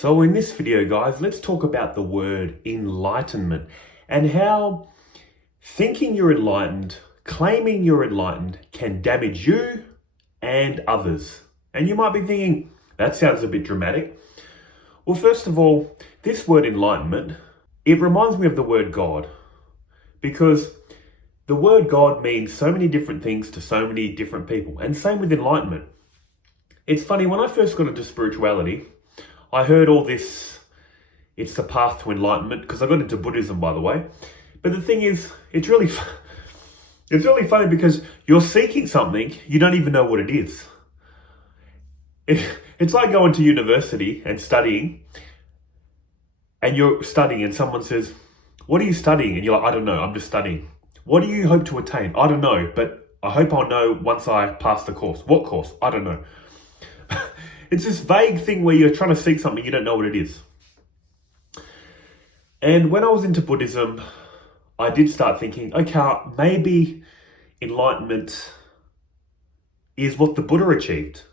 So in this video, guys, let's talk about the word enlightenment and how thinking you're enlightened, claiming you're enlightened can damage you and others. And you might be thinking, that sounds a bit dramatic. Well, first of all, this word enlightenment, it reminds me of the word God, because the word God means so many different things to so many different people, and same with enlightenment. It's funny, when I first got into spirituality, I heard all this, it's the path to enlightenment, because I got into Buddhism, by the way. But the thing is, it's really funny because you're seeking something, you don't even know what it is. It's like going to university and studying, and you're studying and someone says, "What are you studying?" And you're like, "I don't know, I'm just studying." "What do you hope to attain?" "I don't know, but I hope I'll know once I pass the course." "What course?" "I don't know." It's this vague thing where you're trying to seek something, you don't know what it is. And when I was into Buddhism, I did start thinking, okay, maybe enlightenment is what the Buddha achieved.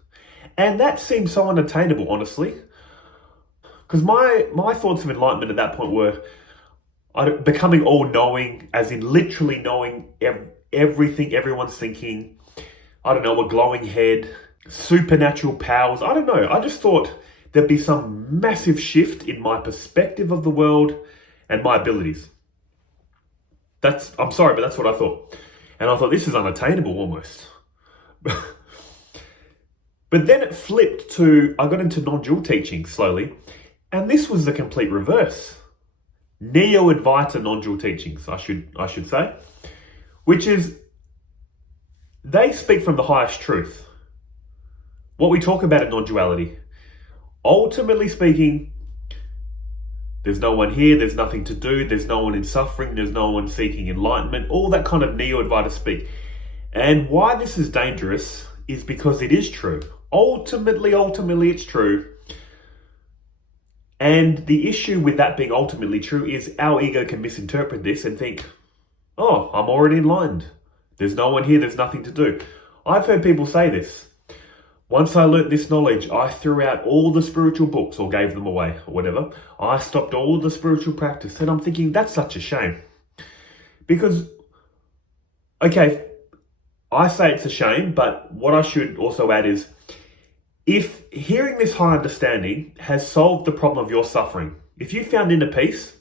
And that seemed so unattainable, honestly. Because my thoughts of enlightenment at that point were becoming all-knowing, as in literally knowing everything everyone's thinking. I don't know, a glowing head, supernatural powers. I don't know. I just thought there'd be some massive shift in my perspective of the world and my abilities. I'm sorry, but that's what I thought. And I thought, this is unattainable almost. But then it flipped to, I got into non-dual teaching slowly, and this was the complete reverse. Neo-Advaita non-dual teachings, I should say, which is, they speak from the highest truth. What we talk about in non-duality. Ultimately speaking, there's no one here, there's nothing to do, there's no one in suffering, there's no one seeking enlightenment, all that kind of Neo-Advaita speak. And why this is dangerous is because it is true. Ultimately, it's true. And the issue with that being ultimately true is our ego can misinterpret this and think, oh, I'm already enlightened. There's no one here, there's nothing to do. I've heard people say this. Once I learnt this knowledge, I threw out all the spiritual books or gave them away or whatever. I stopped all the spiritual practice. And I'm thinking, that's such a shame. Because, okay, I say it's a shame, but what I should also add is, if hearing this high understanding has solved the problem of your suffering, if you found inner peace,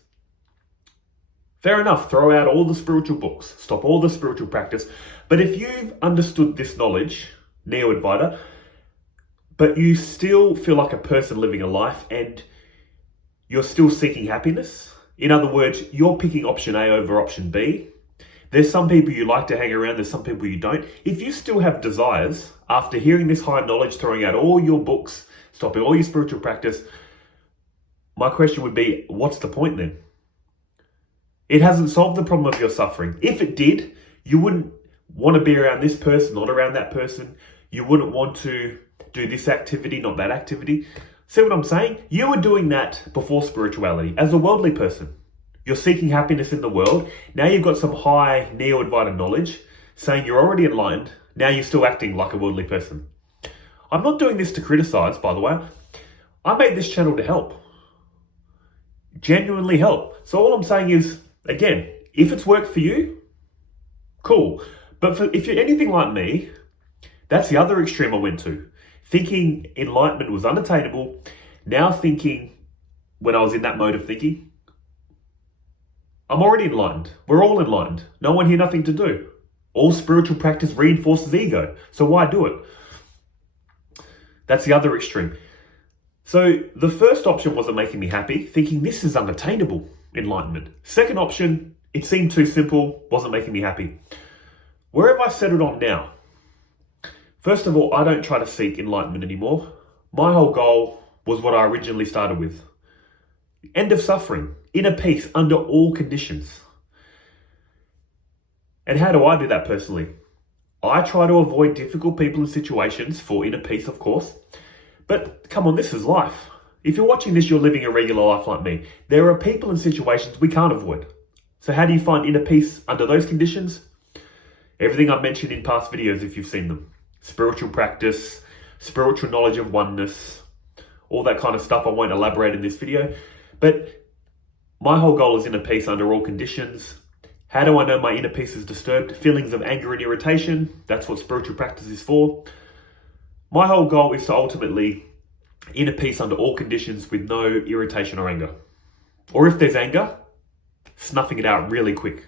fair enough, throw out all the spiritual books, stop all the spiritual practice. But if you've understood this knowledge, Neo-Advaita, but you still feel like a person living a life and you're still seeking happiness, in other words, you're picking option A over option B. There's some people you like to hang around, there's some people you don't. If you still have desires, after hearing this high knowledge, throwing out all your books, stopping all your spiritual practice, my question would be, what's the point then? It hasn't solved the problem of your suffering. If it did, you wouldn't want to be around this person, not around that person. You wouldn't want to do this activity, not that activity. See what I'm saying? You were doing that before spirituality as a worldly person. You're seeking happiness in the world. Now you've got some high Neo-Advaita knowledge saying you're already enlightened. Now you're still acting like a worldly person. I'm not doing this to criticize, by the way. I made this channel to help. Genuinely help. So all I'm saying is, again, if it's worked for you, cool. But if you're anything like me, that's the other extreme I went to. Thinking enlightenment was unattainable. Now thinking, when I was in that mode of thinking, I'm already enlightened. We're all enlightened. No one here, nothing to do. All spiritual practice reinforces ego. So why do it? That's the other extreme. So the first option wasn't making me happy, thinking this is unattainable, enlightenment. Second option, it seemed too simple, wasn't making me happy. Where have I settled on now? First of all, I don't try to seek enlightenment anymore. My whole goal was what I originally started with. End of suffering, inner peace under all conditions. And how do I do that personally? I try to avoid difficult people and situations for inner peace, of course. But come on, this is life. If you're watching this, you're living a regular life like me. There are people and situations we can't avoid. So how do you find inner peace under those conditions? Everything I've mentioned in past videos, if you've seen them. Spiritual practice, spiritual knowledge of oneness, all that kind of stuff. I won't elaborate in this video, but my whole goal is inner peace under all conditions. How do I know my inner peace is disturbed? Feelings of anger and irritation, that's what spiritual practice is for. My whole goal is to ultimately inner peace under all conditions with no irritation or anger. Or if there's anger, snuffing it out really quick.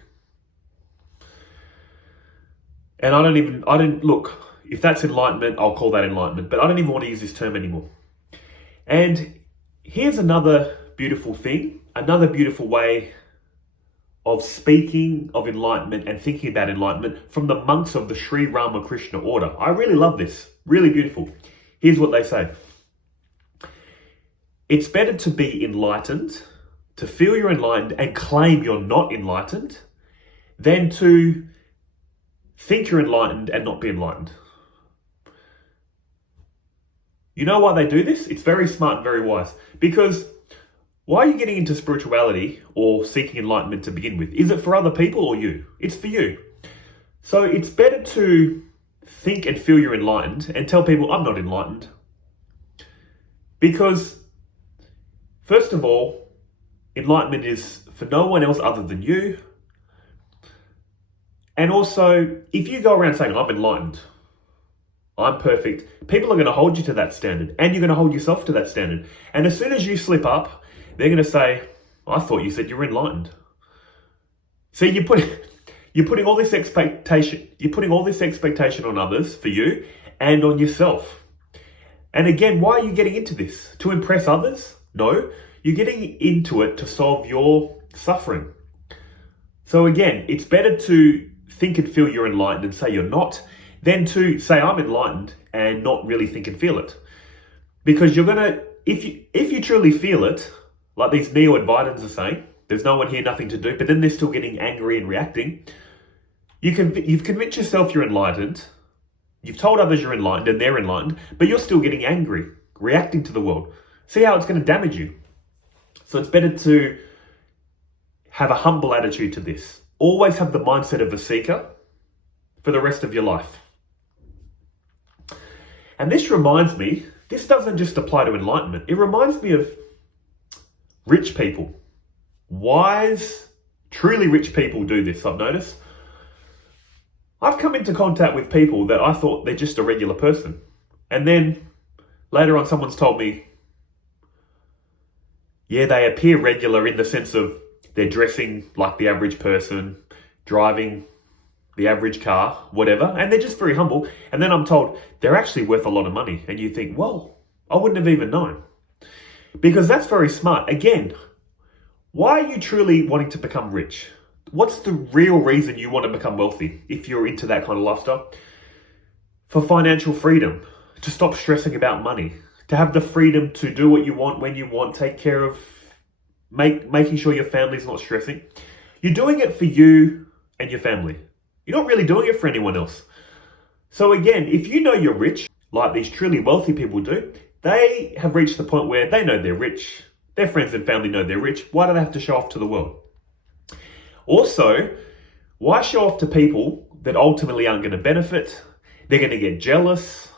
And look, if that's enlightenment, I'll call that enlightenment, but I don't even want to use this term anymore. And here's another beautiful thing, another beautiful way of speaking of enlightenment and thinking about enlightenment from the monks of the Sri Ramakrishna order. I really love this, really beautiful. Here's what they say. It's better to be enlightened, to feel you're enlightened and claim you're not enlightened, than to think you're enlightened and not be enlightened. You know why they do this? It's very smart and very wise. Because why are you getting into spirituality or seeking enlightenment to begin with? Is it for other people or you? It's for you. So it's better to think and feel you're enlightened and tell people, I'm not enlightened. Because, first of all, enlightenment is for no one else other than you. And also, if you go around saying, I'm enlightened, I'm perfect, people are going to hold you to that standard, and you're going to hold yourself to that standard. And as soon as you slip up, they're going to say, I thought you said you were enlightened. See, you're putting all this expectation on others for you and on yourself. And again, why are you getting into this? To impress others? No, you're getting into it to solve your suffering. So again, it's better to think and feel you're enlightened and say you're not, than to say I'm enlightened and not really think and feel it. Because you're gonna, if you truly feel it, like these neo-Advaitans are saying, there's no one here, nothing to do, but then they're still getting angry and reacting. You've convinced yourself you're enlightened, you've told others you're enlightened and they're enlightened, but you're still getting angry, reacting to the world. See how it's going to damage you. So it's better to have a humble attitude to this. Always have the mindset of a seeker for the rest of your life. And this reminds me, this doesn't just apply to enlightenment. It reminds me of rich people. Wise, truly rich people do this, I've noticed. I've come into contact with people that I thought they're just a regular person. And then later on someone's told me, yeah, they appear regular in the sense of they're dressing like the average person, driving the average car, whatever, and they're just very humble. And then I'm told they're actually worth a lot of money. And you think, well, I wouldn't have even known. Because that's very smart. Again, why are you truly wanting to become rich? What's the real reason you want to become wealthy if you're into that kind of lifestyle? For financial freedom, to stop stressing about money, to have the freedom to do what you want when you want, take care of, making sure your family's not stressing. You're doing it for you and your family. You're not really doing it for anyone else. So again, if you know you're rich, like these truly wealthy people do, they have reached the point where they know they're rich. Their friends and family know they're rich. Why do they have to show off to the world? Also, why show off to people that ultimately aren't going to benefit? They're going to get jealous.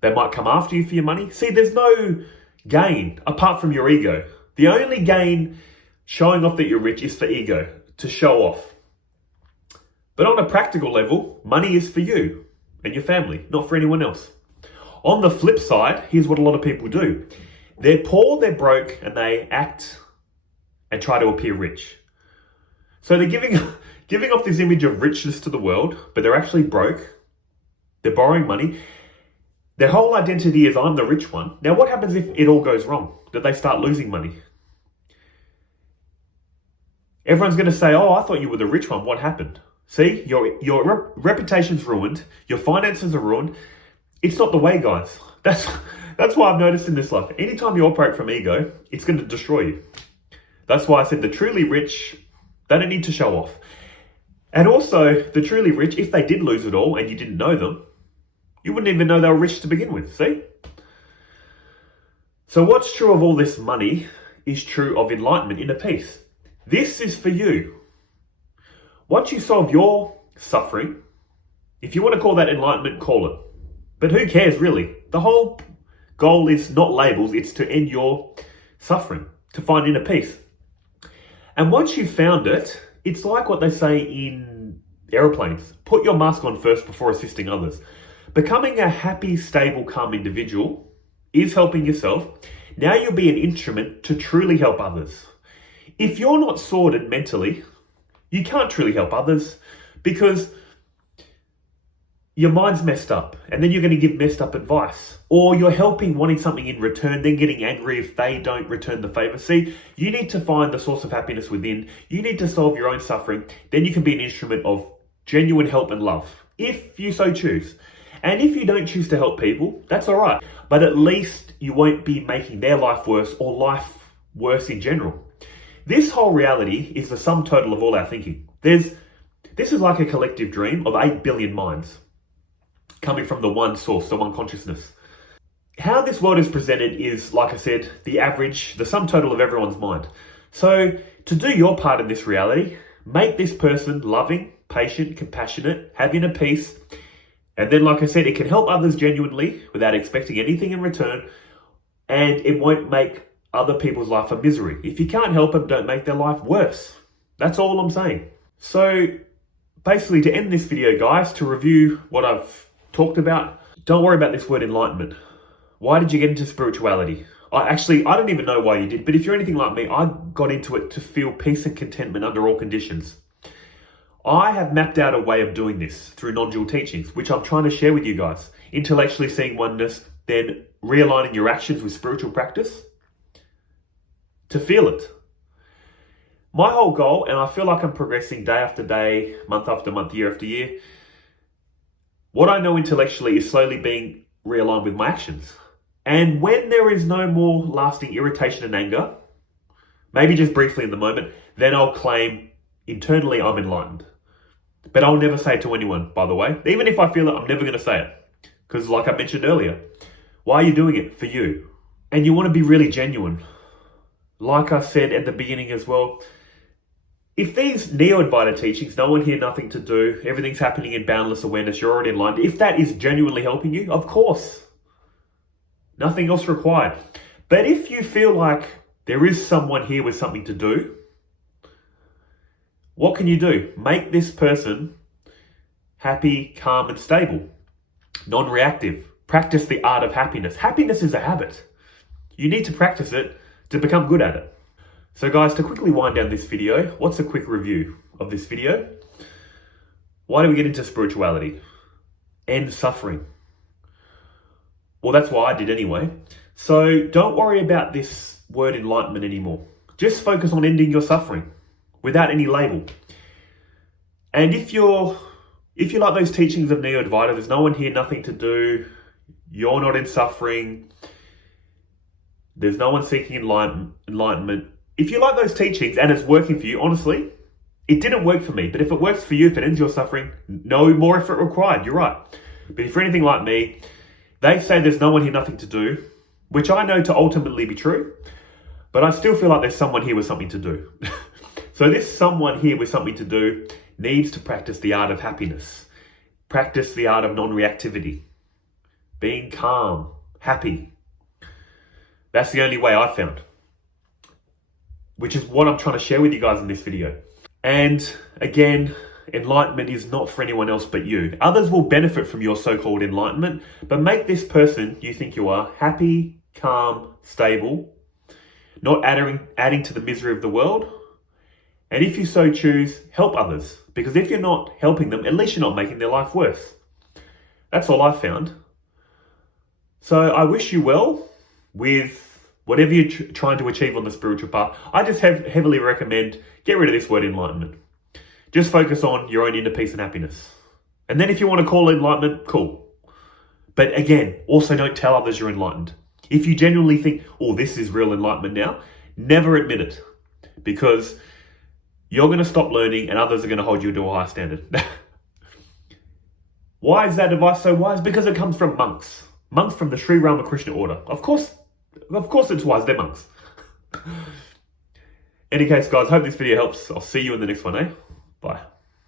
They might come after you for your money. See, there's no gain apart from your ego. The only gain showing off that you're rich is for ego, to show off. But on a practical level, money is for you and your family, not for anyone else. On the flip side, here's what a lot of people do. They're poor, they're broke, and they act and try to appear rich. So they're giving off this image of richness to the world, but they're actually broke. They're borrowing money. Their whole identity is, I'm the rich one. Now, what happens if it all goes wrong? That they start losing money? Everyone's going to say, oh, I thought you were the rich one. What happened? See, your reputation's ruined. Your finances are ruined. It's not the way, guys. That's why I've noticed in this life, anytime you operate from ego, it's going to destroy you. That's why I said the truly rich, they don't need to show off. And also, the truly rich, if they did lose it all and you didn't know them, you wouldn't even know they were rich to begin with, see? So what's true of all this money is true of enlightenment, inner peace. This is for you. Once you solve your suffering, if you want to call that enlightenment, call it. But who cares really? The whole goal is not labels, it's to end your suffering, to find inner peace. And once you've found it, it's like what they say in aeroplanes. Put your mask on first before assisting others. Becoming a happy, stable, calm individual is helping yourself. Now you'll be an instrument to truly help others. If you're not sorted mentally, you can't truly help others because your mind's messed up and then you're going to give messed up advice. Or you're helping, wanting something in return, then getting angry if they don't return the favor. See, you need to find the source of happiness within. You need to solve your own suffering. Then you can be an instrument of genuine help and love, if you so choose. And if you don't choose to help people, that's all right. But at least you won't be making their life worse or life worse in general. This whole reality is the sum total of all our thinking. This is like a collective dream of 8 billion minds coming from the one source, the one consciousness. How this world is presented is, like I said, the average, the sum total of everyone's mind. So to do your part in this reality, make this person loving, patient, compassionate, have inner peace. And then, like I said, it can help others genuinely without expecting anything in return. And it won't make other people's life a misery. If you can't help them, don't make their life worse. That's all I'm saying. So basically, to end this video, guys, to review what I've talked about, don't worry about this word enlightenment. Why did you get into spirituality? I don't even know why you did, but if you're anything like me, I got into it to feel peace and contentment under all conditions. I have mapped out a way of doing this through non-dual teachings, which I'm trying to share with you guys. Intellectually seeing oneness, then realigning your actions with spiritual practice to feel it. My whole goal, and I feel like I'm progressing day after day, month after month, year after year, what I know intellectually is slowly being realigned with my actions. And when there is no more lasting irritation and anger, maybe just briefly in the moment, then I'll claim internally I'm enlightened. But I'll never say it to anyone, by the way. Even if I feel it, I'm never going to say it. Because like I mentioned earlier, why are you doing it? For you. And you want to be really genuine. Like I said at the beginning as well, if these Neo-Advaita teachings, no one here, nothing to do, everything's happening in boundless awareness, you're already enlightened, if that is genuinely helping you, of course. Nothing else required. But if you feel like there is someone here with something to do, what can you do? Make this person happy, calm, and stable. Non-reactive. Practice the art of happiness. Happiness is a habit. You need to practice it to become good at it. So guys, to quickly wind down this video, what's a quick review of this video? Why do we get into spirituality? End suffering. Well, that's why I did anyway. So don't worry about this word enlightenment anymore. Just focus on ending your suffering without any label. And if you like those teachings of Neo-Advaita, there's no one here, nothing to do, you're not in suffering, there's no one seeking enlightenment. If you like those teachings and it's working for you, honestly, it didn't work for me. But if it works for you, if it ends your suffering, no more effort required. You're right. But if you're anything like me, they say there's no one here, nothing to do, which I know to ultimately be true. But I still feel like there's someone here with something to do. So this someone here with something to do needs to practice the art of happiness. Practice the art of non-reactivity. Being calm, happy. That's the only way I've found. Which is what I'm trying to share with you guys in this video. And again, enlightenment is not for anyone else but you. Others will benefit from your so-called enlightenment, but make this person you think you are happy, calm, stable, not adding to the misery of the world. And if you so choose, help others. Because if you're not helping them, at least you're not making their life worse. That's all I've found. So I wish you well with whatever you're trying to achieve on the spiritual path. I just heavily recommend get rid of this word enlightenment. Just focus on your own inner peace and happiness. And then if you want to call it enlightenment, cool. But again, also don't tell others you're enlightened. If you genuinely think, oh, this is real enlightenment now, never admit it. Because you're going to stop learning and others are going to hold you to a high standard. Why is that advice so wise? Because it comes from monks. Monks from the Sri Ramakrishna order. Of course it's wise, they're monks. Any case, guys, hope this video helps. I'll see you in the next one, eh? Bye.